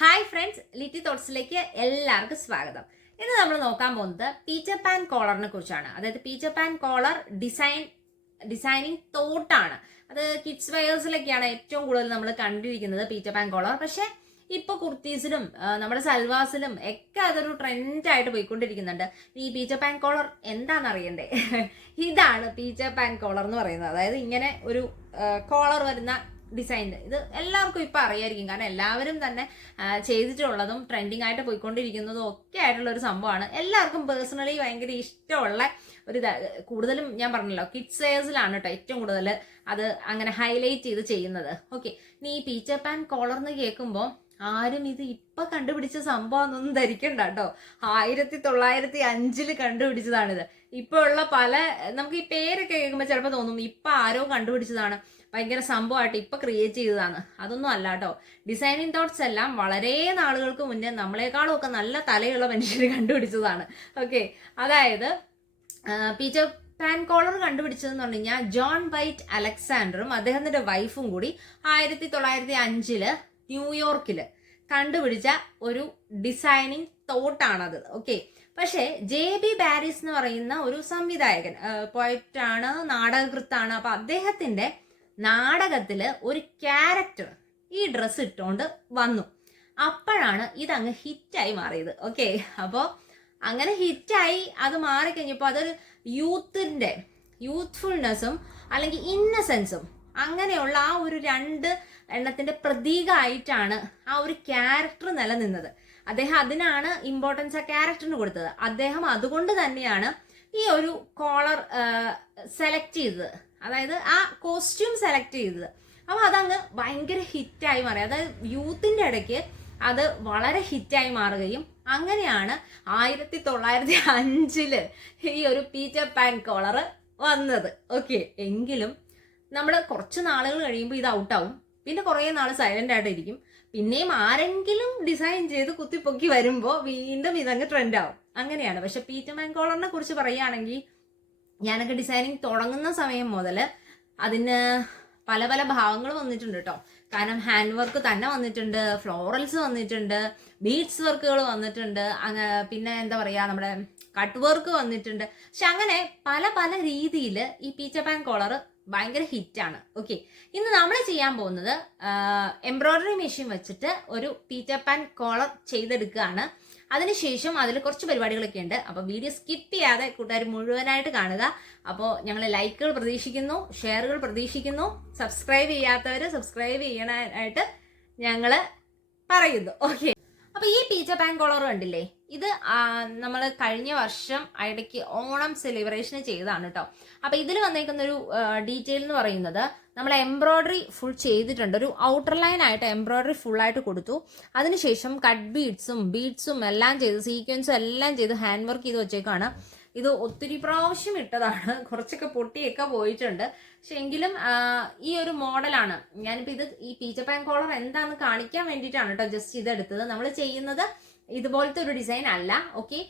Hi friends Litty തോട്ട്സിലേക്ക് എല്ലാവർക്കും സ്വാഗതം. ഇന്ന് നമ്മൾ നോക്കാൻ പോകുന്നത് പീച്ചർ പാൻ കോളറിനെ കുറിച്ചാണ്. അതായത് Peter pan collar design designing തോട്ടാണ് അത് കിഡ്സ് വെയേഴ്സിലൊക്കെയാണ് ഏറ്റവും കൂടുതൽ നമ്മൾ കണ്ടിരിക്കുന്നത് പീച്ചർ പാൻ കോളർ പക്ഷേ ഇപ്പോൾ കുർത്തീസിലും നമ്മുടെ സൽവാസിലും ഒക്കെ അതൊരു ട്രെൻഡായിട്ട് പോയിക്കൊണ്ടിരിക്കുന്നുണ്ട്. ഈ പീച്ചർ പാൻ കോളർ എന്താണെന്ന് അറിയണ്ടേ ഇതാണ് പീച്ചർ പാൻ കോളർ എന്ന് പറയുന്നത്. അതായത് ഇങ്ങനെ ഒരു കോളർ വരുന്ന ഡിസൈൻ ഇത് എല്ലാവർക്കും ഇപ്പം അറിയായിരിക്കും. കാരണം എല്ലാവരും തന്നെ ചെയ്തിട്ടുള്ളതും ട്രെൻഡിങ് ആയിട്ട് പോയിക്കൊണ്ടിരിക്കുന്നതും ഒക്കെ ആയിട്ടുള്ള ഒരു സംഭവമാണ്. എല്ലാവർക്കും പേഴ്സണലി ഭയങ്കര ഇഷ്ടമുള്ള ഒരു കൂടുതലും ഞാൻ പറഞ്ഞല്ലോ കിഡ്സ് വെയേഴ്സിലാണ് കേട്ടോ ഏറ്റവും കൂടുതൽ അത് അങ്ങനെ ഹൈലൈറ്റ് ചെയ്ത് ചെയ്യുന്നത്. ഓക്കെ നീ ഈ പീച്ചർ പാൻ കോളർ എന്ന് കേൾക്കുമ്പോൾ ആരും ഇത് ഇപ്പൊ കണ്ടുപിടിച്ച സംഭവം ധരിക്കണ്ട കേട്ടോ ആയിരത്തി തൊള്ളായിരത്തി അഞ്ചിൽ കണ്ടുപിടിച്ചതാണിത്. ഇപ്പൊ ഉള്ള പല നമുക്ക് ഈ പേരൊക്കെ കേൾക്കുമ്പോൾ ചിലപ്പോൾ തോന്നും ഇപ്പൊ ആരോ കണ്ടുപിടിച്ചതാണ്. ഭയങ്കര സംഭവമായിട്ട് ഇപ്പൊ ക്രിയേറ്റ് ചെയ്തതാണ്. അതൊന്നും അല്ല കേട്ടോ ഡിസൈനിങ് തോട്ട്സ് എല്ലാം വളരെ നാളുകൾക്ക് മുന്നേ നമ്മളെക്കാളും ഒക്കെ നല്ല തലയുള്ള മനുഷ്യർ കണ്ടുപിടിച്ചതാണ്. ഓക്കെ അതായത് പീറ്റർ പാൻ കോളർ കണ്ടുപിടിച്ചതെന്ന് പറഞ്ഞു കഴിഞ്ഞാൽ ജോൺ വൈറ്റ് അലക്സാണ്ടറും അദ്ദേഹത്തിന്റെ വൈഫും കൂടി ആയിരത്തി തൊള്ളായിരത്തി അഞ്ചിൽ ന്യൂയോർക്കിൽ കണ്ടുപിടിച്ച ഒരു ഡിസൈനിങ് തോട്ടാണത് ഓക്കെ പക്ഷേ ജെ ബി ബാരിസ് എന്ന് പറയുന്ന ഒരു സംവിധായകൻ പോയറ്റാണ് നാടകകൃത്താണ്. അപ്പൊ അദ്ദേഹത്തിന്റെ നാടകത്തിൽ ഒരു ക്യാരക്ടർ ഈ ഡ്രസ്സ് ഇട്ടുകൊണ്ട് വന്നു. അപ്പോഴാണ് ഇതങ്ങ് ഹിറ്റായി മാറിയത്. ഓക്കെ അപ്പോൾ അങ്ങനെ ഹിറ്റായി അത് മാറിക്കഴിഞ്ഞപ്പോൾ അതൊരു യൂത്തിന്റെ യൂത്ത്ഫുൾനെസ്സും അല്ലെങ്കിൽ ഇന്നസെൻസും അങ്ങനെയുള്ള ആ ഒരു രണ്ട് എണ്ണത്തിന്റെ പ്രതീകമായിട്ടാണ് ആ ഒരു ക്യാരക്ടർ നിലനിന്നത്. അദ്ദേഹം അതിനാണ് ഇമ്പോർട്ടൻസ് ആ ക്യാരക്ടറിന് കൊടുത്തത്. അദ്ദേഹം അതുകൊണ്ട് തന്നെയാണ് ഈ ഒരു കോളർ സെലക്ട് ചെയ്തത്. അതായത് ആ കോസ്റ്റ്യൂം സെലക്ട് ചെയ്തത്. അപ്പോൾ അതങ്ങ് ഭയങ്കര ഹിറ്റായി മാറി. അതായത് യൂത്തിന്റെ ഇടയ്ക്ക് അത് വളരെ ഹിറ്റായി മാറുകയും അങ്ങനെയാണ് ആയിരത്തി തൊള്ളായിരത്തി അഞ്ചിൽ ഈ ഒരു പീറ്റർ പാൻ കോളർ വന്നത്. ഓക്കെ എങ്കിലും നമ്മൾ കുറച്ച് നാളുകൾ കഴിയുമ്പോൾ ഇത് ഔട്ടാവും പിന്നെ കുറേ നാൾ സൈലന്റ് ആയിട്ട് ഇരിക്കും. പിന്നെയും ആരെങ്കിലും ഡിസൈൻ ചെയ്ത് കുത്തിപ്പൊക്കി വരുമ്പോൾ വീണ്ടും ഇതങ്ങ് ട്രെൻഡ് ആവും. അങ്ങനെയാണ്. പക്ഷെ പീറ്റർ മാൻ കോളറിനെ കുറിച്ച് പറയുകയാണെങ്കിൽ ഞാനൊക്കെ ഡിസൈനിങ് തുടങ്ങുന്ന സമയം മുതൽ അതിന് പല പല ഭാവങ്ങൾ വന്നിട്ടുണ്ട് കേട്ടോ കാരണം ഹാൻഡ് വർക്ക് തന്നെ വന്നിട്ടുണ്ട് ഫ്ലോറൽസ് വന്നിട്ടുണ്ട് ബീഡ്സ് വർക്കുകൾ വന്നിട്ടുണ്ട് അങ്ങ പിന്നെ എന്താ പറയുക നമ്മുടെ കട്ട് വർക്ക് വന്നിട്ടുണ്ട്. പക്ഷെ അങ്ങനെ പല പല രീതിയിൽ ഈ പീച്ച പാൻ കോളർ ഭയങ്കര ഹിറ്റാണ് ഓക്കെ ഇന്ന് നമ്മൾ ചെയ്യാൻ പോകുന്നത് എംബ്രോയ്ഡറി മെഷീൻ വെച്ചിട്ട് ഒരു പീച്ച പാൻ കോളർ ചെയ്തെടുക്കുകയാണ് അതിനുശേഷം അതിൽ കുറച്ച് പരിപാടികളൊക്കെ ഉണ്ട്. അപ്പോൾ വീഡിയോ സ്കിപ്പ് ചെയ്യാതെ കൂട്ടുകാർ മുഴുവനായിട്ട് കാണുക. അപ്പോൾ ഞങ്ങൾ ലൈക്കുകൾ പ്രതീക്ഷിക്കുന്നു ഷെയറുകൾ പ്രതീക്ഷിക്കുന്നു. സബ്സ്ക്രൈബ് ചെയ്യാത്തവർ സബ്സ്ക്രൈബ് ചെയ്യാനായിട്ട് ഞങ്ങൾ പറയുന്നു. ഓക്കെ അപ്പോൾ ഈ പീച്ച പാൻ കോളർ കണ്ടില്ലേ? ഇത് നമ്മൾ കഴിഞ്ഞ വർഷം ഇടയ്ക്ക് ഓണം സെലിബ്രേഷന് ചെയ്തതാണ് കേട്ടോ അപ്പോൾ ഇതിൽ വന്നേക്കുന്ന ഒരു ഡീറ്റെയിൽ എന്ന് പറയുന്നത് നമ്മൾ എംബ്രോയ്ഡറി ഫുൾ ചെയ്തിട്ടുണ്ട്. ഒരു ഔട്ടർ ലൈൻ ആയിട്ട് എംബ്രോയ്ഡറി ആയിട്ട് കൊടുത്തു. അതിനുശേഷം കട്ട് ബീഡ്സും ബീഡ്സും എല്ലാം ചെയ്ത് സീക്വൻസും എല്ലാം ചെയ്ത് ഹാൻഡ് വർക്ക് ചെയ്ത് വെച്ചേക്കാണ്. ഇത് ഒത്തിരി പ്രാവശ്യം ഇട്ടതാണ്. കുറച്ചൊക്കെ പൊട്ടിയൊക്കെ പോയിട്ടുണ്ട്. പക്ഷെ എങ്കിലും ഈ ഒരു മോഡലാണ് ഞാനിപ്പോൾ ഇത് ഈ പീച്ച പാൻ കോളർ എന്താണെന്ന് കാണിക്കാൻ വേണ്ടിയിട്ടാണ് കേട്ടോ ജസ്റ്റ് ഇതെടുത്തത്. നമ്മൾ ചെയ്യുന്നത് ഇതുപോലത്തെ ഒരു ഡിസൈൻ അല്ല ഓക്കെ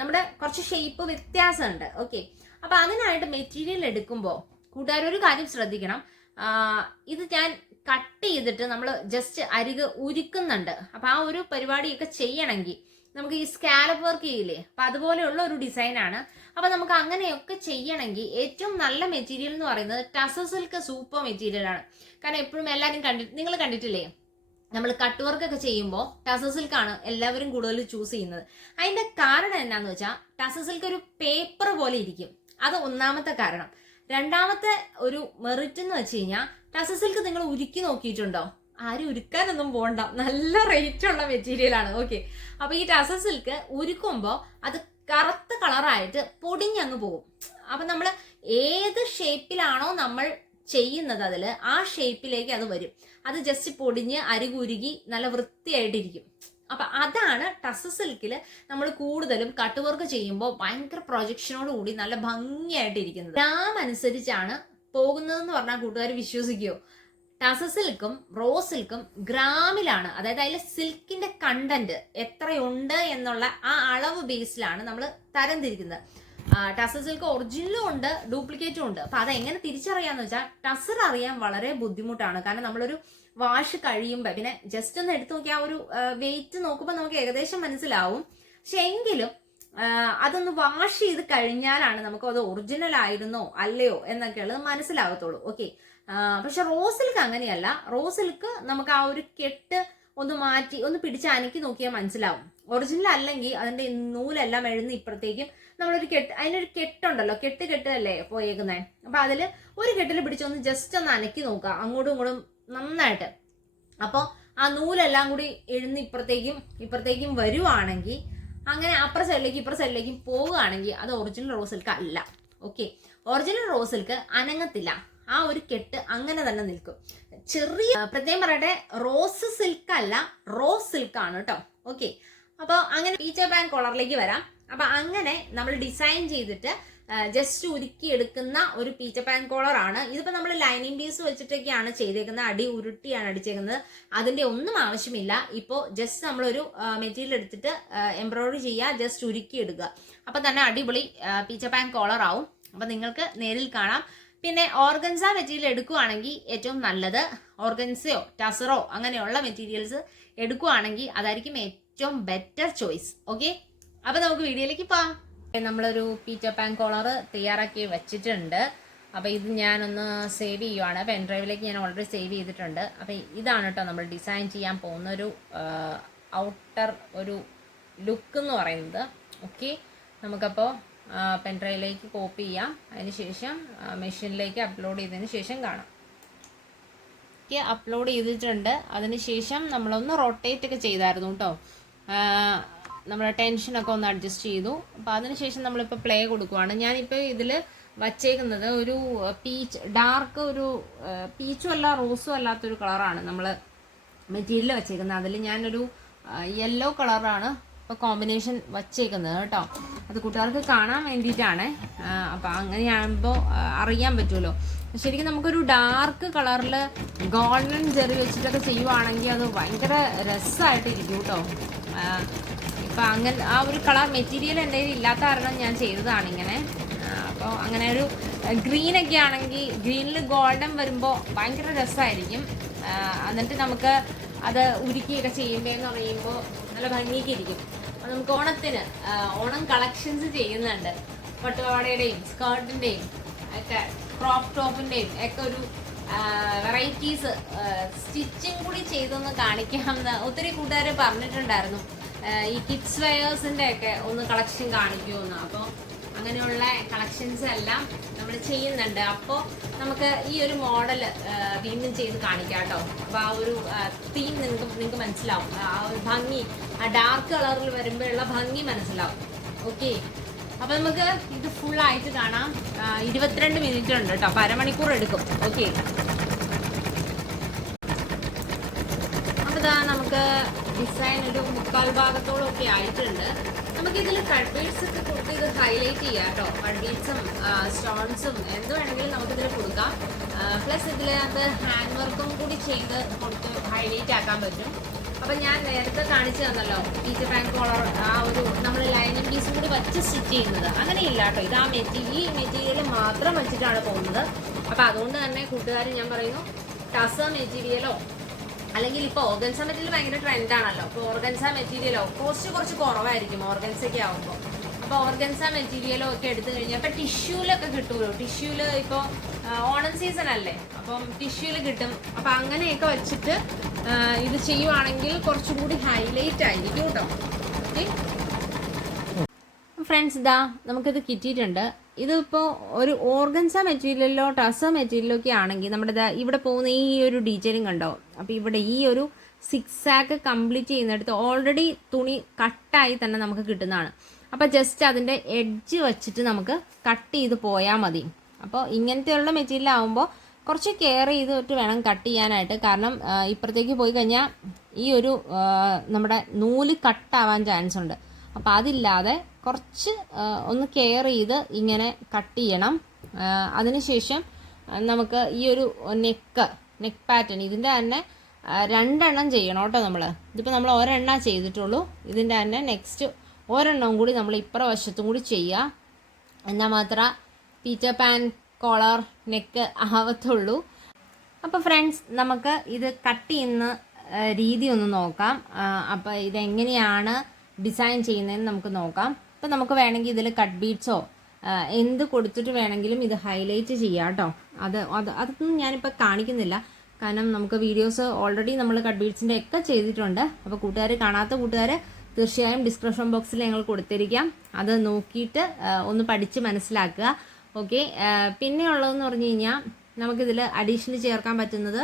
നമ്മുടെ കുറച്ച് ഷേപ്പ് വ്യത്യാസമുണ്ട് ഓക്കെ അപ്പൊ അതിനായിട്ട് മെറ്റീരിയൽ എടുക്കുമ്പോൾ കൂട്ടുകാർ ഒരു കാര്യം ശ്രദ്ധിക്കണം. ഇത് ഞാൻ കട്ട് ചെയ്തിട്ട് നമ്മൾ ജസ്റ്റ് അരികെ ഉരുക്കുന്നുണ്ട്. അപ്പൊ ആ ഒരു പരിപാടിയൊക്കെ ചെയ്യണമെങ്കിൽ നമുക്ക് ഈ സ്കാലപ്പ് വർക്ക് ചെയ്യില്ലേ? അപ്പൊ അതുപോലെയുള്ള ഒരു ഡിസൈനാണ് അപ്പൊ നമുക്ക് അങ്ങനെയൊക്കെ ചെയ്യണമെങ്കിൽ ഏറ്റവും നല്ല മെറ്റീരിയൽ എന്ന് പറയുന്നത് ടസ സിൽക്ക് സൂപ്പർ മെറ്റീരിയൽ ആണ്. കാരണം എപ്പോഴും എല്ലാവരും കണ്ടിട്ട് നിങ്ങൾ കണ്ടിട്ടില്ലേ? നമ്മൾ കട്ട് വർക്ക് ഒക്കെ ചെയ്യുമ്പോൾ ടസ സിൽക്കാണ് എല്ലാവരും കൂടുതൽ ചൂസ് ചെയ്യുന്നത്. അതിന്റെ കാരണം എന്താണെന്ന് വെച്ചാൽ ടസ സിൽക്ക് ഒരു പേപ്പർ പോലെ ഇരിക്കും. അത് ഒന്നാമത്തെ കാരണം. രണ്ടാമത്തെ ഒരു മെറിറ്റ് എന്ന് വെച്ച് കഴിഞ്ഞാൽ ടസ സിൽക്ക് നിങ്ങൾ ഉരുക്കി നോക്കിയിട്ടുണ്ടോ? ആരും ഉരുക്കാനൊന്നും പോകണ്ട നല്ല റേറ്റ് ഉള്ള മെറ്റീരിയൽ ആണ്. ഓക്കെ അപ്പൊ ഈ ടസ സിൽക്ക് ഉരുക്കുമ്പോൾ അത് കറുത്ത കളറായിട്ട് പൊടിഞ്ഞങ്ങ് പോകും. അപ്പൊ നമ്മൾ ഏത് ഷേപ്പിലാണോ നമ്മൾ ചെയ്യുന്നത് അതിൽ ആ ഷേപ്പിലേക്ക് അത് വരും. അത് ജസ്റ്റ് പൊടിഞ്ഞ് അരികുരുകി നല്ല വൃത്തിയായിട്ടിരിക്കും. അപ്പൊ അതാണ് ടസ് സിൽക്കിൽ നമ്മൾ കൂടുതലും കട്ട് വർക്ക് ചെയ്യുമ്പോൾ ഭയങ്കര പ്രൊജക്ഷനോട് കൂടി നല്ല ഭംഗിയായിട്ടിരിക്കുന്നത്. ഗ്രാം അനുസരിച്ചാണ് പോകുന്നതെന്ന് പറഞ്ഞാൽ കൂട്ടുകാർ വിശ്വസിക്കുമോ ടസ സിൽക്കും റോ സിൽക്കും ഗ്രാമിലാണ് അതായത് അതിൽ സിൽക്കിന്റെ കണ്ടന്റ് എത്രയുണ്ട് എന്നുള്ള ആ അളവ് ബേസിലാണ് നമ്മൾ തരംതിരിക്കുന്നത്. ടസർ സിൽക്ക് ഒറിജിനലും ഉണ്ട് ഡ്യൂപ്ലിക്കേറ്റും ഉണ്ട്. അപ്പൊ അതെങ്ങനെ തിരിച്ചറിയാന്ന് വെച്ചാൽ ടസർ അറിയാൻ വളരെ ബുദ്ധിമുട്ടാണ്. കാരണം നമ്മളൊരു വാഷ് കഴിയുമ്പോൾ പിന്നെ ജസ്റ്റ് ഒന്ന് എടുത്തു നോക്കി ആ ഒരു വെയിറ്റ് നോക്കുമ്പോൾ നമുക്ക് ഏകദേശം മനസ്സിലാവും. പക്ഷെ എങ്കിലും അതൊന്ന് വാഷ് ചെയ്ത് കഴിഞ്ഞാലാണ് നമുക്ക് അത് ഒറിജിനൽ ആയിരുന്നോ അല്ലയോ എന്നൊക്കെയുള്ളത് മനസ്സിലാവത്തുള്ളൂ. ഓക്കെ പക്ഷെ റോസിൽക്ക് അങ്ങനെയല്ല. റോസിൽക്ക് നമുക്ക് ആ ഒരു കെട്ട് ഒന്ന് മാറ്റി ഒന്ന് പിടിച്ച് അനക്കി നോക്കിയാൽ മനസ്സിലാവും. ഒറിജിനൽ അല്ലെങ്കിൽ അതിന്റെ നൂലെല്ലാം എഴുന്ന ഇപ്പുറത്തേക്കും നമ്മളൊരു കെട്ട് അതിനൊരു കെട്ടുണ്ടല്ലോ കെട്ട് കെട്ടല്ലേ പോയേക്കുന്നത് അപ്പൊ അതിൽ ഒരു കെട്ടിൽ പിടിച്ചൊന്ന് ജസ്റ്റ് ഒന്ന് അനക്കി നോക്കുക അങ്ങോട്ടും ഇങ്ങോട്ടും നന്നായിട്ട്. അപ്പോൾ ആ നൂലെല്ലാം കൂടി എഴുന്ന ഇപ്പുറത്തേക്കും ഇപ്പുറത്തേക്കും വരുവാണെങ്കിൽ അങ്ങനെ അപ്പുറ സൈഡിലേക്ക് ഇപ്പുറ സൈഡിലേക്കും പോവുകയാണെങ്കിൽ അത് ഒറിജിനൽ റോസിൽക്ക് അല്ല. Okay original raw silk silk അനങ്ങത്തില്ല. ആ ഒരു കെട്ട് അങ്ങനെ തന്നെ നിൽക്കും. ചെറിയ പ്രത്യേകം പറയട്ടെ റോസ് സിൽക്ക് അല്ല റോസ് സിൽക്ക് ആണ് കേട്ടോ ഓക്കെ അപ്പോൾ അങ്ങനെ ടീച്ചർ ബാങ്ക് കോളറിലേക്ക് വരാം. അപ്പൊ അങ്ങനെ നമ്മൾ ഡിസൈൻ ചെയ്തിട്ട് ജസ്റ്റ് ഉരുക്കി എടുക്കുന്ന ഒരു പീച്ചർ പാൻ കോളർ ആണ്. ഇതിപ്പോ നമ്മൾ ലൈനിങ് പീസ് വെച്ചിട്ടൊക്കെയാണ് ചെയ്തേക്കുന്നത്. അടി ഉരുട്ടിയാണ് അടിച്ചേക്കുന്നത്. അതിന്റെ ഒന്നും ആവശ്യമില്ല. ഇപ്പോൾ ജസ്റ്റ് നമ്മളൊരു മെറ്റീരിയൽ എടുത്തിട്ട് എംബ്രോയിഡറി ചെയ്യുക ജസ്റ്റ് ഉരുക്കി എടുക്കുക അപ്പൊ തന്നെ അടിപൊളി പീച്ചർ പാൻ കോളർ ആവും. അപ്പൊ നിങ്ങൾക്ക് നേരിൽ കാണാം. പിന്നെ ഓർഗൻസ മെറ്റീരിയൽ എടുക്കുകയാണെങ്കിൽ ഏറ്റവും നല്ലത് ഓർഗൻസയോ ടസറോ അങ്ങനെയുള്ള മെറ്റീരിയൽസ് എടുക്കുകയാണെങ്കിൽ അതായിരിക്കും ഏറ്റവും ബെറ്റർ ചോയ്സ് ഓക്കെ അപ്പൊ നമുക്ക് വീഡിയോയിലേക്ക് പോവാം നമ്മളൊരു പീറ്റർ പാൻ കോളർ തയ്യാറാക്കി വെച്ചിട്ടുണ്ട്. അപ്പോൾ ഇത് ഞാനൊന്ന് സേവ് ചെയ്യുവാണ്. പെൻ ഡ്രൈവിലേക്ക് ഞാൻ ഓൾറെഡി സേവ് ചെയ്തിട്ടുണ്ട്. അപ്പോൾ ഇതാണ് കേട്ടോ നമ്മൾ ഡിസൈൻ ചെയ്യാൻ പോകുന്ന ഒരു ഔട്ടർ ഒരു ലുക്ക് എന്ന് പറയുന്നത്. ഓക്കെ നമുക്കപ്പോൾ പെൻ ഡ്രൈവിലേക്ക് കോപ്പി ചെയ്യാം. അതിന് ശേഷം മെഷീനിലേക്ക് അപ്ലോഡ് ചെയ്തതിന് ശേഷം കാണാം. അപ്ലോഡ് ചെയ്തിട്ടുണ്ട്. അതിനുശേഷം നമ്മളൊന്ന് റൊട്ടേറ്റ് ഒക്കെ ചെയ്തായിരുന്നു കേട്ടോ നമ്മുടെ ടെൻഷനൊക്കെ ഒന്ന് അഡ്ജസ്റ്റ് ചെയ്തു. അപ്പോൾ അതിനുശേഷം നമ്മളിപ്പോൾ പ്ലേ കൊടുക്കുവാണ്. ഞാനിപ്പോൾ ഇതിൽ വച്ചേക്കുന്നത് ഒരു പീച്ച് ഡാർക്ക് ഒരു പീച്ചും അല്ല റോസും അല്ലാത്തൊരു കളറാണ് നമ്മൾ മെറ്റീരിയൽ വെച്ചേക്കുന്നത്. അതിൽ ഞാനൊരു യെല്ലോ കളറാണ് ഇപ്പോൾ കോമ്പിനേഷൻ വച്ചേക്കുന്നത് കേട്ടോ. അത് കൂട്ടുകാർക്ക് കാണാൻ വേണ്ടിയിട്ടാണ്. അപ്പോൾ അങ്ങനെയാകുമ്പോൾ അറിയാൻ പറ്റുമല്ലോ. ശരിക്കും നമുക്കൊരു ഡാർക്ക് കളറിൽ ഗോൾഡൻ ജെറി വെച്ചിട്ടൊക്കെ ചെയ്യുവാണെങ്കിൽ അത് ഭയങ്കര രസമായിട്ടിരിക്കും കേട്ടോ. ഇപ്പം അങ്ങനെ ആ ഒരു കളർ മെറ്റീരിയൽ എന്റെ ഇല്ലാത്ത കാരണം ഞാൻ ചെയ്തതാണ് ഇങ്ങനെ. അപ്പോൾ അങ്ങനെ ഒരു ഗ്രീനൊക്കെ ആണെങ്കിൽ ഗ്രീനിൽ ഗോൾഡൻ വരുമ്പോൾ ഭയങ്കര രസമായിരിക്കും എന്നിട്ട് നമുക്ക് അത് ഉരുക്കിയൊക്കെ ചെയ്യേണ്ടതെന്ന് പറയുമ്പോൾ നല്ല ഭംഗിയൊക്കെ ഇരിക്കും അപ്പോൾ നമുക്ക് ഓണത്തിന് ഓണം കളക്ഷൻസ് ചെയ്യുന്നുണ്ട്. പട്ടുപാടയുടെയും സ്കേർട്ടിന്റെയും ഒക്കെ ക്രോപ്പ് ടോപ്പിന്റെയും ഒക്കെ ഒരു വെറൈറ്റീസ് സ്റ്റിച്ചിങ് കൂടി ചെയ്തൊന്ന് കാണിക്കാമെന്ന് ഒത്തിരി കൂട്ടുകാർ പറഞ്ഞിട്ടുണ്ടായിരുന്നു. ഈ കിഡ്സ് വെയേഴ്സിന്റെ ഒക്കെ ഒന്ന് കളക്ഷൻ കാണിക്കുമെന്ന് അപ്പോൾ അങ്ങനെയുള്ള കളക്ഷൻസ് എല്ലാം നമ്മൾ ചെയ്യുന്നുണ്ട്. അപ്പോൾ നമുക്ക് ഈ ഒരു മോഡൽ വീണ്ടും ചെയ്ത് കാണിക്കാം കേട്ടോ. അപ്പോൾ ആ ഒരു തീം നിങ്ങൾക്ക് നിങ്ങൾക്ക് മനസ്സിലാവും. ആ ഒരു ഭംഗി ആ ഡാർക്ക് കളറിൽ വരുമ്പോഴുള്ള ഭംഗി മനസ്സിലാവും. ഓക്കെ അപ്പോൾ നമുക്ക് ഇത് ഫുൾ ആയിട്ട് കാണാം. ഇരുപത്തിരണ്ട് മിനിറ്റ് ഉണ്ട് കേട്ടോ. അപ്പോൾ അരമണിക്കൂർ എടുക്കും. ഓക്കെ അപ്പോൾ നമുക്ക് ഡിസൈൻ ഒരു മുക്കാൽ ഭാഗത്തോളം ഒക്കെ ആയിട്ടുണ്ട്. നമുക്ക് ഇതിൽ കട്ട് ബീഡ്സ് ഒക്കെ കൊടുത്ത് ഇത് ഹൈലൈറ്റ് ചെയ്യാം കേട്ടോ. കട്ട് ബീഡ്സും സ്റ്റോൺസും എന്ത് വേണമെങ്കിലും നമുക്കിതിൽ കൊടുക്കാം. പ്ലസ് ഇതിൽ അത് ഹാൻഡ് വർക്കും കൂടി ചെയ്ത് കൊടുത്ത് ഹൈലൈറ്റ് ആക്കാൻ പറ്റും. അപ്പം ഞാൻ നേരത്തെ കാണിച്ചു തന്നല്ലോ ടീച്ചർ ബാങ്ക് കോളർ ആ ഒരു നമ്മൾ ലൈനിങ് പീസും കൂടി വച്ച് സ്റ്റിച്ച് ചെയ്യുന്നത്. അങ്ങനെയില്ല കേട്ടോ. ഇത് ആ മെറ്റീരിയൽ ഈ മെറ്റീരിയൽ മാത്രം വെച്ചിട്ടാണ് പോകുന്നത്. അപ്പം അതുകൊണ്ട് തന്നെ കൂട്ടുകാർ ഞാൻ പറയുന്നു ടസ മെറ്റീരിയലോ അല്ലെങ്കിൽ ഇപ്പൊ ഓർഗൻസ മെറ്റീരിയൽ ഭയങ്കര ട്രെൻഡ് ആണല്ലോ. അപ്പോൾ ഓർഗൻസ മെറ്റീരിയലോ കോസ്റ്റ് കുറച്ച് കുറവായിരിക്കും ഓർഗൻസൊക്കെ ആവുമ്പോൾ അപ്പൊ ഓർഗൻസ മെറ്റീരിയലോ ഒക്കെ എടുത്തു കഴിഞ്ഞാൽ അപ്പൊ ടിഷ്യൂലൊക്കെ കിട്ടുമല്ലോ ടിഷ്യൂൽ ഇപ്പൊ ഓണം സീസൺ അല്ലേ? അപ്പം ടിഷ്യൂൽ കിട്ടും. അപ്പൊ അങ്ങനെയൊക്കെ വെച്ചിട്ട് ഇത് ചെയ്യുവാണെങ്കിൽ കുറച്ചുകൂടി ഹൈലൈറ്റ് ആയിരിക്കും കേട്ടോ ഓക്കെ ഫ്രണ്ട്സ് ഇതാ നമുക്കിത് കിട്ടിയിട്ടുണ്ട്. ഇതിപ്പോൾ ഒരു ഓർഗൻസ മെറ്റീരിയലിലോ ടസ മെറ്റീരിയലോ ഒക്കെ ആണെങ്കിൽ നമ്മുടെ ദാ ഇവിടെ പോകുന്ന ഈ ഒരു ഡീറ്റെയിലിംഗ് കണ്ടോ? അപ്പോൾ ഇവിടെ ഈ ഒരു സിക്സ് സാക്ക് കംപ്ലീറ്റ് ചെയ്യുന്നിടത്ത് ഓൾറെഡി തുണി കട്ടായി തന്നെ നമുക്ക് കിട്ടുന്നതാണ്. അപ്പോൾ ജസ്റ്റ് അതിന്റെ എഡ്ജ് വെച്ചിട്ട് നമുക്ക് കട്ട് ചെയ്ത് പോയാൽ മതി. അപ്പോൾ ഇങ്ങനത്തെയുള്ള മെറ്റീരിയൽ ആകുമ്പോൾ കുറച്ച് കെയർ ചെയ്തിട്ട് വേണം കട്ട് ചെയ്യാനായിട്ട്. കാരണം ഇപ്പുറത്തേക്ക് പോയി കഴിഞ്ഞാൽ ഈ ഒരു നമ്മുടെ നൂൽ കട്ടാവാൻ ചാൻസ് ഉണ്ട്. അപ്പോൾ അതില്ലാതെ കുറച്ച് ഒന്ന് കെയർ ചെയ്ത് ഇങ്ങനെ കട്ട് ചെയ്യണം. അതിനുശേഷം നമുക്ക് ഈ ഒരു നെക്ക് നെക്ക് പാറ്റേൺ ഇതിന്റെ തന്നെ രണ്ടെണ്ണം ചെയ്യണം കേട്ടോ നമ്മൾ ഇതിപ്പോൾ നമ്മൾ ഒരെണ്ണം ചെയ്തിട്ടുള്ളൂ. ഇതിന്റെ തന്നെ നെക്സ്റ്റ് ഒരെണ്ണവും കൂടി നമ്മൾ ഇപ്പുറ വശത്തും കൂടി ചെയ്യുക എന്നാൽ മാത്ര പീറ്റർ പാൻ കോളർ നെക്ക് ആവത്തുള്ളൂ. അപ്പോൾ ഫ്രണ്ട്സ് നമുക്ക് ഇത് കട്ട് ചെയ്യുന്ന രീതി ഒന്ന് നോക്കാം. അപ്പോൾ ഇതെങ്ങനെയാണ് ഡിസൈൻ ചെയ്യുന്നതെന്ന് നമുക്ക് നോക്കാം. അപ്പോൾ നമുക്ക് വേണമെങ്കിൽ ഇതിൽ കട്ട് ബീറ്റ്സോ എന്ത് കൊടുത്തിട്ട് വേണമെങ്കിലും ഇത് ഹൈലൈറ്റ് ചെയ്യാം കേട്ടോ അത് അത് അതൊന്നും ഞാനിപ്പോൾ കാണിക്കുന്നില്ല. കാരണം നമുക്ക് വീഡിയോസ് ഓൾറെഡി നമ്മൾ കട്ട് ബീഡ്സിന്റെ ഒക്കെ ചെയ്തിട്ടുണ്ട്. അപ്പോൾ കൂട്ടുകാർ കാണാത്ത കൂട്ടുകാർ തീർച്ചയായും ഡിസ്ക്രിപ്ഷൻ ബോക്സിൽ ഞങ്ങൾ കൊടുത്തിരിക്കാം. അത് നോക്കിയിട്ട് ഒന്ന് പഠിച്ച് മനസ്സിലാക്കുക. ഓക്കെ പിന്നെ ഉള്ളതെന്ന് പറഞ്ഞു കഴിഞ്ഞാൽ നമുക്കിതിൽ അഡീഷണൽ ചേർക്കാൻ പറ്റുന്നത്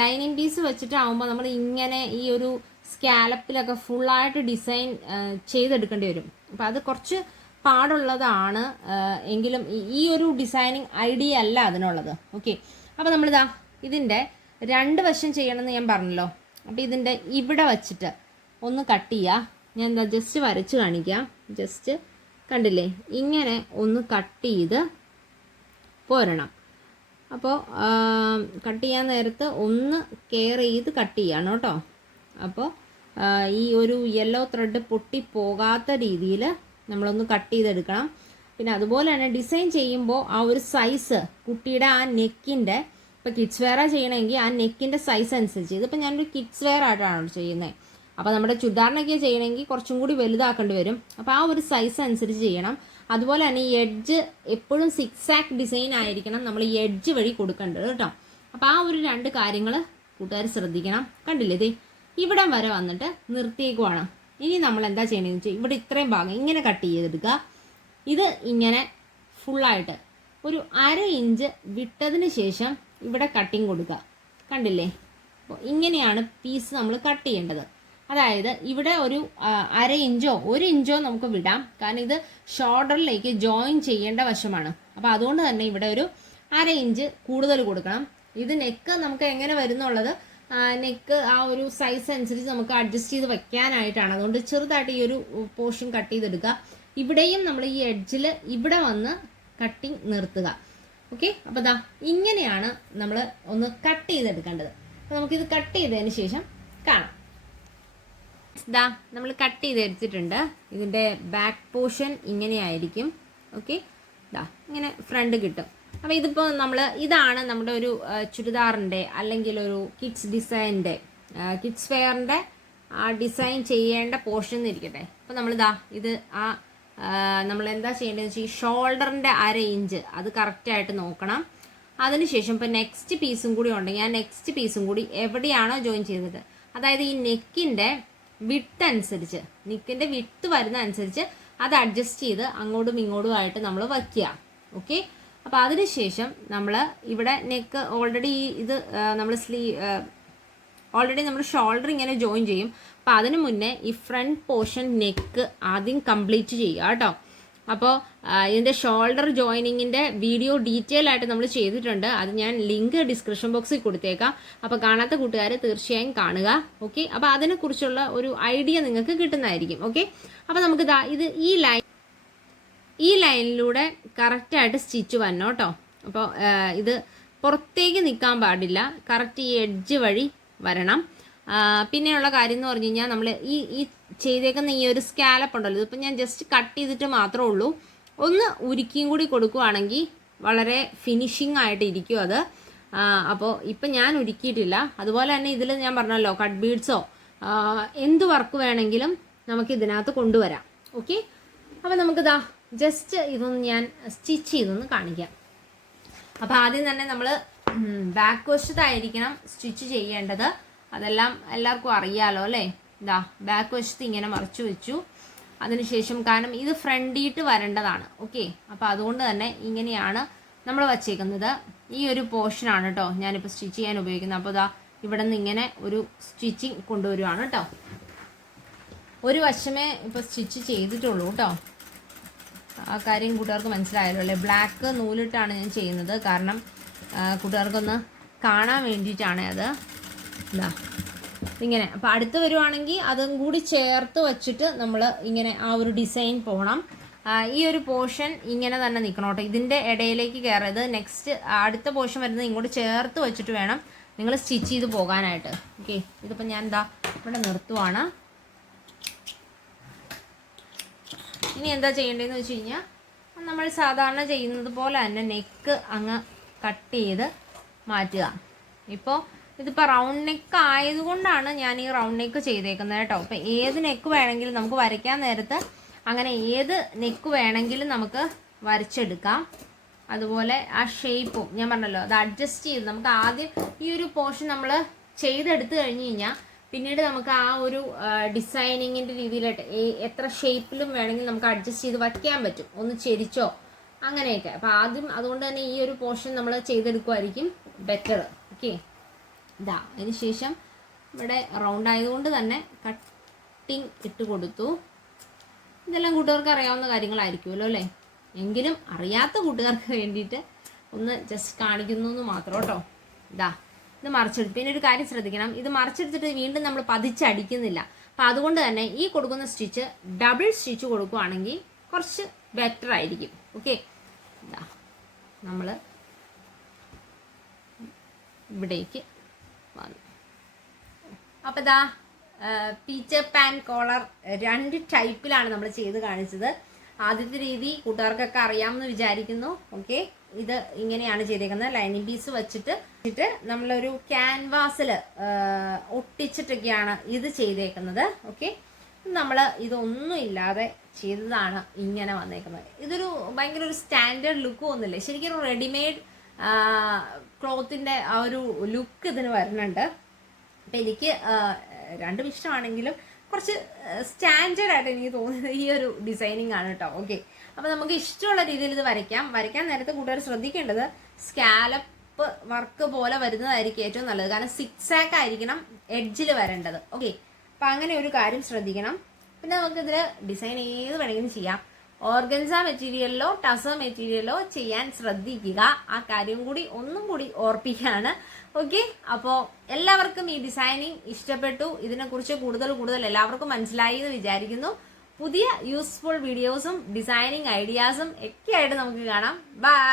ലൈനിങ് പീസ് വെച്ചിട്ടാവുമ്പോൾ നമ്മൾ ഇങ്ങനെ ഈ ഒരു സ്കാലപ്പിലൊക്കെ ഫുള്ളായിട്ട് ഡിസൈൻ ചെയ്തെടുക്കേണ്ടി വരും. അപ്പോൾ അത് കുറച്ച് പാടുള്ളതാണ് എങ്കിലും ഈ- ഈ ഒരു ഡിസൈനിങ് ഐഡിയ അല്ല അതിനുള്ളത്. ഓക്കെ. അപ്പോൾ നമ്മളിതാ ഇതിന്റെ രണ്ട് വശം ചെയ്യണമെന്ന് ഞാൻ പറഞ്ഞല്ലോ. അപ്പോൾ ഇതിന്റെ ഇവിടെ വച്ചിട്ട് ഒന്ന് കട്ട് ചെയ്യുക ഞാൻ എന്താ ജസ്റ്റ് വരച്ച് കാണിക്കാം. ജസ്റ്റ് കണ്ടില്ലേ? ഇങ്ങനെ ഒന്ന് കട്ട് ചെയ്ത് പോരണം. അപ്പോൾ കട്ട് ചെയ്യാൻ നേരത്ത് ഒന്ന് കെയർ ചെയ്ത് കട്ട് ചെയ്യണം കേട്ടോ. അപ്പോൾ ഈ ഒരു യെല്ലോ ത്രെഡ് പൊട്ടി പോകാത്ത രീതിയിൽ നമ്മളൊന്ന് കട്ട് ചെയ്തെടുക്കണം. പിന്നെ അതുപോലെ തന്നെ ഡിസൈൻ ചെയ്യുമ്പോൾ ആ ഒരു സൈസ് കുട്ടിയുടെ ആ നെക്കിന്റെ ഇപ്പോൾ കിഡ്സ് വെയറാ ചെയ്യണമെങ്കിൽ ആ നെക്കിന്റെ സൈസ് അനുസരിച്ച്. ഇതിപ്പോൾ ഞാനൊരു കിഡ്സ് വെയർ ആയിട്ടാണ് ചെയ്യുന്നത് അപ്പോൾ നമ്മുടെ ചുരിദാറിനൊക്കെ ചെയ്യണമെങ്കിൽ കുറച്ചും കൂടി വലുതാക്കേണ്ടി വരും. അപ്പോൾ ആ ഒരു സൈസ് അനുസരിച്ച് ചെയ്യണം. അതുപോലെ തന്നെ ഈ എഡ്ജ് എപ്പോഴും സിക്സ് ആക്ക് ഡിസൈൻ ആയിരിക്കണം നമ്മൾ ഈ എഡ്ജ് വഴി കൊടുക്കേണ്ടത് കേട്ടോ. അപ്പോൾ ആ ഒരു രണ്ട് കാര്യങ്ങൾ കൂട്ടുകാർ ശ്രദ്ധിക്കണം. കണ്ടില്ലേ ഇതേ? ഇവിടം വരെ വന്നിട്ട് നിർത്തിയേക്കുവാണ്. ഇനി നമ്മൾ എന്താ ചെയ്യണമെന്ന് വെച്ചാൽ ഇവിടെ ഇത്രയും ഭാഗം ഇങ്ങനെ കട്ട് ചെയ്തെടുക്കുക ഇത് ഇങ്ങനെ ഫുള്ളായിട്ട് ഒരു അര ഇഞ്ച് വിട്ടതിന് ശേഷം ഇവിടെ കട്ടിങ് കൊടുക്കുക കണ്ടില്ലേ? അപ്പോൾ ഇങ്ങനെയാണ് പീസ് നമ്മൾ കട്ട് ചെയ്യേണ്ടത്. അതായത് ഇവിടെ ഒരു അര ഇഞ്ചോ ഒരു ഇഞ്ചോ നമുക്ക് വിടാം. കാരണം ഇത് ഷോൾഡറിലേക്ക് ജോയിൻ ചെയ്യേണ്ട വശമാണ്. അപ്പോൾ അതുകൊണ്ട് തന്നെ ഇവിടെ ഒരു അര ഇഞ്ച് കൂടുതൽ കൊടുക്കണം. ഇത് നെക്ക് നമുക്ക് എങ്ങനെ വരുന്നുള്ളത് നെക്ക് ആ ഒരു സൈസ് അനുസരിച്ച് നമുക്ക് അഡ്ജസ്റ്റ് ചെയ്ത് വെക്കാനായിട്ടാണ്. അതുകൊണ്ട് ചെറുതായിട്ട് ഈ ഒരു പോർഷൻ കട്ട് ചെയ്തെടുക്കുക. ഇവിടെയും നമ്മൾ ഈ എഡ്ജിൽ ഇവിടെ വന്ന് കട്ടിങ് നിർത്തുക. ഓക്കെ അപ്പോൾ ദാ ഇങ്ങനെയാണ് നമ്മൾ ഒന്ന് കട്ട് ചെയ്തെടുക്കേണ്ടത്. അപ്പോൾ നമുക്കിത് കട്ട് ചെയ്തതിന് ശേഷം കാണാം. ദാ നമ്മൾ കട്ട് ചെയ്ത് എടുത്തിട്ടുണ്ട് ഇതിന്റെ ബാക്ക് പോർഷൻ ഇങ്ങനെയായിരിക്കും. ഓക്കെ ദാ ഇങ്ങനെ ഫ്രണ്ട് കിട്ടും. അപ്പോൾ ഇതിപ്പോൾ നമ്മൾ ഇതാണ് നമ്മുടെ ഒരു ചുരിദാറിന്റെ അല്ലെങ്കിൽ ഒരു കിഡ്സ് ഡിസൈനിന്റെ കിഡ്സ് വെയറിന്റെ ആ ഡിസൈൻ ചെയ്യേണ്ട പോർഷൻ എന്നിരിക്കട്ടെ അപ്പോൾ നമ്മളിതാ ഇത് ആ നമ്മൾ എന്താ ചെയ്യേണ്ടതെന്ന് വെച്ചാൽ ഈ ഷോൾഡറിന്റെ ആ റേഞ്ച് അത് കറക്റ്റായിട്ട് നോക്കണം. അതിനുശേഷം ഇപ്പോൾ നെക്സ്റ്റ് പീസും കൂടി ഉണ്ടെങ്കിൽ ആ നെക്സ്റ്റ് പീസും കൂടി എവിടെയാണോ ജോയിൻ ചെയ്തത് അതായത് ഈ നെക്കിന്റെ വിട്ട് അനുസരിച്ച് നെക്കിന്റെ വിട്ട് വരുന്ന അനുസരിച്ച് അത് അഡ്ജസ്റ്റ് ചെയ്ത് അങ്ങോട്ടും ഇങ്ങോട്ടും ആയിട്ട് നമ്മൾ വയ്ക്കുക ഓക്കെ അപ്പോൾ അതിനുശേഷം നമ്മൾ ഇവിടെ നെക്ക് ഓൾറെഡി ഇത് നമ്മൾ സ്ലീ ഓൾറെഡി നമ്മൾ ഷോൾഡർ ഇങ്ങനെ ജോയിൻ ചെയ്യും. അപ്പോൾ അതിന് മുന്നേ ഈ ഫ്രണ്ട് പോർഷൻ നെക്ക് ആദ്യം കംപ്ലീറ്റ് ചെയ്യുക കേട്ടോ. അപ്പോൾ ഇതിന്റെ ഷോൾഡർ ജോയിനിങ്ങിന്റെ വീഡിയോ ഡീറ്റെയിൽ ആയിട്ട് നമ്മൾ ചെയ്തിട്ടുണ്ട്. അത് ഞാൻ ലിങ്ക് ഡിസ്ക്രിപ്ഷൻ ബോക്സിൽ കൊടുത്തേക്കാം. അപ്പോൾ കാണാത്ത കൂട്ടുകാർ തീർച്ചയായും കാണുക. ഓക്കെ അപ്പോൾ അതിനെക്കുറിച്ചുള്ള ഒരു ഐഡിയ നിങ്ങൾക്ക് കിട്ടുന്നതായിരിക്കും. ഓക്കെ അപ്പോൾ നമുക്ക് ഇത് ഈ ലൈൻ ഈ ലൈനിലൂടെ കറക്റ്റായിട്ട് സ്റ്റിച്ച് വരണം കേട്ടോ. അപ്പോൾ ഇത് പുറത്തേക്ക് നിൽക്കാൻ പാടില്ല. കറക്റ്റ് ഈ എഡ്ജ് വഴി വരണം. പിന്നെയുള്ള കാര്യം എന്ന് പറഞ്ഞു കഴിഞ്ഞാൽ നമ്മൾ ഈ ഈ ചെയ്തേക്കുന്ന ഈ ഒരു സ്കാലപ്പ് ഉണ്ടല്ലോ ഇതിപ്പോൾ ഞാൻ ജസ്റ്റ് കട്ട് ചെയ്തിട്ട് മാത്രമേ ഉള്ളൂ. ഒന്ന് ഉരുക്കിയും കൂടി കൊടുക്കുവാണെങ്കിൽ വളരെ ഫിനിഷിംഗ് ആയിട്ട് ഇരിക്കും അത്. അപ്പോൾ ഇപ്പം ഞാൻ ഉരുക്കിയിട്ടില്ല. അതുപോലെ തന്നെ ഇതിൽ ഞാൻ പറഞ്ഞല്ലോ കട്ട് ബീഡ്സോ എന്ത് വർക്ക് വേണമെങ്കിലും നമുക്ക് ഇതിനകത്ത് കൊണ്ടുവരാം. ഓക്കെ അപ്പോൾ നമുക്കിതാ ജസ്റ്റ് ഇതൊന്ന് ഞാൻ സ്റ്റിച്ച് ചെയ്തൊന്ന് കാണിക്കാം. അപ്പോൾ ആദ്യം തന്നെ നമ്മൾ ബാക്ക് വശത്തായിരിക്കണം സ്റ്റിച്ച് ചെയ്യേണ്ടത്. അതെല്ലാം എല്ലാവർക്കും അറിയാലോ അല്ലേ? ഇതാ ബാക്ക് വശത്ത് ഇങ്ങനെ മറച്ചു വെച്ചു. അതിനുശേഷം കാരണം ഇത് ഫ്രണ്ടിയിട്ട് വരേണ്ടതാണ്. ഓക്കെ അപ്പോൾ അതുകൊണ്ട് തന്നെ ഇങ്ങനെയാണ് നമ്മൾ വച്ചേക്കുന്നത്. ഈ ഒരു പോർഷനാണ് കേട്ടോ ഞാനിപ്പോൾ സ്റ്റിച്ച് ചെയ്യാൻ ഉപയോഗിക്കുന്നത്. അപ്പോൾ ഇതാ ഇവിടെ നിന്ന് ഇങ്ങനെ ഒരു സ്റ്റിച്ചിങ് കൊണ്ടുവരുവാണ് കേട്ടോ ഒരു വശമേ ഇപ്പോൾ സ്റ്റിച്ച് ചെയ്തിട്ടുള്ളൂ കേട്ടോ ആ കാര്യം കൂട്ടുകാർക്ക് മനസ്സിലായല്ലോ അല്ലേ? ബ്ലാക്ക് നൂലിട്ടാണ് ഞാൻ ചെയ്യുന്നത്. കാരണം കൂട്ടുകാർക്കൊന്ന് കാണാൻ വേണ്ടിയിട്ടാണ് അത്. എന്താ ഇങ്ങനെ. അപ്പോൾ അടുത്ത് വരുവാണെങ്കിൽ അതും കൂടി ചേർത്ത് വച്ചിട്ട് നമ്മൾ ഇങ്ങനെ ആ ഒരു ഡിസൈൻ പോകണം ഈ ഒരു പോർഷൻ ഇങ്ങനെ തന്നെ നിൽക്കണം കേട്ടോ. ഇതിന്റെ ഇടയിലേക്ക് കയറരുത്. നെക്സ്റ്റ് അടുത്ത പോർഷൻ വരുന്നത് ഇങ്ങോട്ട് ചേർത്ത് വെച്ചിട്ട് വേണം നിങ്ങൾ സ്റ്റിച്ച് ചെയ്ത് പോകാനായിട്ട്. ഓക്കെ ഇതിപ്പോൾ ഞാൻ എന്താ ഇവിടെ നിർത്തുവാണ്. ഇനി എന്താ ചെയ്യേണ്ടതെന്ന് വെച്ച് കഴിഞ്ഞാൽ നമ്മൾ സാധാരണ ചെയ്യുന്നത് പോലെ തന്നെ നെക്ക് അങ്ങ് കട്ട് ചെയ്ത് മാറ്റുക. ഇപ്പോൾ ഇതിപ്പോൾ റൗണ്ട് നെക്ക് ആയതുകൊണ്ടാണ് ഞാൻ ഈ റൗണ്ട് നെക്ക് ചെയ്തേക്കുന്നത് കേട്ടോ. അപ്പോൾ ഏത് നെക്ക് വേണമെങ്കിലും നമുക്ക് വരയ്ക്കാൻ നേരത്ത് അങ്ങനെ ഏത് നെക്ക് വേണമെങ്കിലും നമുക്ക് വരച്ചെടുക്കാം. അതുപോലെ ആ ഷേപ്പും ഞാൻ പറഞ്ഞല്ലോ അത് അഡ്ജസ്റ്റ് ചെയ്ത് നമുക്ക് ആദ്യം ഈ ഒരു പോർഷൻ നമ്മൾ ചെയ്തെടുത്തു കഴിഞ്ഞ് കഴിഞ്ഞാൽ പിന്നീട് നമുക്ക് ആ ഒരു ഡിസൈനിങ്ങിന്റെ രീതിയിലായിട്ട് എത്ര ഷേപ്പിലും വേണമെങ്കിൽ നമുക്ക് അഡ്ജസ്റ്റ് ചെയ്ത് വയ്ക്കാൻ പറ്റും. ഒന്ന് ചെരിച്ചോ? അങ്ങനെയൊക്കെ. അപ്പോൾ ആദ്യം അതുകൊണ്ട് തന്നെ ഈ ഒരു പോർഷൻ നമ്മൾ ചെയ്തെടുക്കുമായിരിക്കും ബെറ്റർ ഓക്കെ ഇതാ അതിന് ശേഷം ഇവിടെ റൗണ്ട് ആയതുകൊണ്ട് തന്നെ കട്ടിങ് ഇട്ട് കൊടുത്തു. ഇതെല്ലാം കൂട്ടുകാർക്ക് അറിയാവുന്ന കാര്യങ്ങളായിരിക്കുമല്ലോ അല്ലേ? എങ്കിലും അറിയാത്ത കൂട്ടുകാർക്ക് വേണ്ടിയിട്ട് ഒന്ന് ജസ്റ്റ് കാണിക്കുന്നു എന്ന് മാത്രം കേട്ടോ. ഇതാ ഇത് മറിച്ചെടുത്ത്. പിന്നെ ഒരു കാര്യം ശ്രദ്ധിക്കണം. ഇത് മറിച്ചെടുത്തിട്ട് വീണ്ടും നമ്മൾ പതിച്ചടിക്കുന്നില്ല അപ്പം അതുകൊണ്ട് തന്നെ ഈ കൊടുക്കുന്ന സ്റ്റിച്ച് ഡബിൾ സ്റ്റിച്ച് കൊടുക്കുവാണെങ്കിൽ കുറച്ച് ബെറ്റർ ആയിരിക്കും. ഓക്കെ നമ്മൾ ഇവിടേക്ക് വന്നു. അപ്പോൾ ഇതാ പീച്ചർ പാൻ കോളർ രണ്ട് ടൈപ്പിലാണ് നമ്മൾ ചെയ്ത് കാണിച്ചത്. ആദ്യത്തെ രീതി കൂട്ടുകാർക്കൊക്കെ അറിയാമെന്ന് വിചാരിക്കുന്നു. ഓക്കെ ഇത് ഇങ്ങനെയാണ് ചെയ്തേക്കുന്നത്. ലൈനിങ് പീസ് വെച്ചിട്ട് വെച്ചിട്ട് നമ്മളൊരു ക്യാൻവാസിൽ ഒട്ടിച്ചിട്ടൊക്കെയാണ് ഇത് ചെയ്തേക്കുന്നത്. ഓക്കെ നമ്മൾ ഇതൊന്നും ഇല്ലാതെ ചെയ്തതാണ് ഇങ്ങനെ വന്നേക്കുന്നത്. ഇതൊരു ഭയങ്കര ഒരു സ്റ്റാൻഡേർഡ് ലുക്ക് ഒന്നുമില്ല. ശരിക്കും റെഡിമെയ്ഡ് ക്ലോത്തിന്റെ ആ ഒരു ലുക്ക് ഇതിന് വരുന്നുണ്ട്. അപ്പം എനിക്ക് രണ്ടും ഇഷ്ടമാണെങ്കിലും കുറച്ച് സ്റ്റാൻഡേർഡ് ആയിട്ട് എനിക്ക് തോന്നുന്നത് ഈ ഒരു ഡിസൈനിങ് ആണ് കേട്ടോ ഓക്കെ അപ്പോൾ നമുക്ക് ഇഷ്ടമുള്ള രീതിയിൽ ഇത് വരയ്ക്കാം. വരയ്ക്കാൻ നേരത്തെ കൂട്ടുകാർ ശ്രദ്ധിക്കേണ്ടത് സ്കാലപ്പ് വർക്ക് പോലെ വരുന്നതായിരിക്കും ഏറ്റവും നല്ലത്. കാരണം സിക്സ് ആക്ക് ആയിരിക്കണം എഡ്ജിൽ വരേണ്ടത്. ഓക്കെ അപ്പം അങ്ങനെ ഒരു കാര്യം ശ്രദ്ധിക്കണം. പിന്നെ നമുക്കിതിൽ ഡിസൈൻ ഏത് വേണമെങ്കിലും ചെയ്യാം. ഓർഗൻസ മെറ്റീരിയലിലോ ടസ മെറ്റീരിയലിലോ ചെയ്യാൻ ശ്രദ്ധിക്കുക. ആ കാര്യം കൂടി ഒന്നും കൂടി ഓർപ്പിക്കുകയാണ്. ഓക്കെ അപ്പോൾ എല്ലാവർക്കും ഈ ഡിസൈനിങ് ഇഷ്ടപ്പെട്ടു. ഇതിനെക്കുറിച്ച് കൂടുതൽ കൂടുതൽ എല്ലാവർക്കും മനസ്സിലായി എന്ന് വിചാരിക്കുന്നു. പുതിയ യൂസ്ഫുൾ വീഡിയോസും ഡിസൈനിങ് ഐഡിയാസും ഒക്കെ ആയിട്ട് നമുക്ക് കാണാം. ബൈ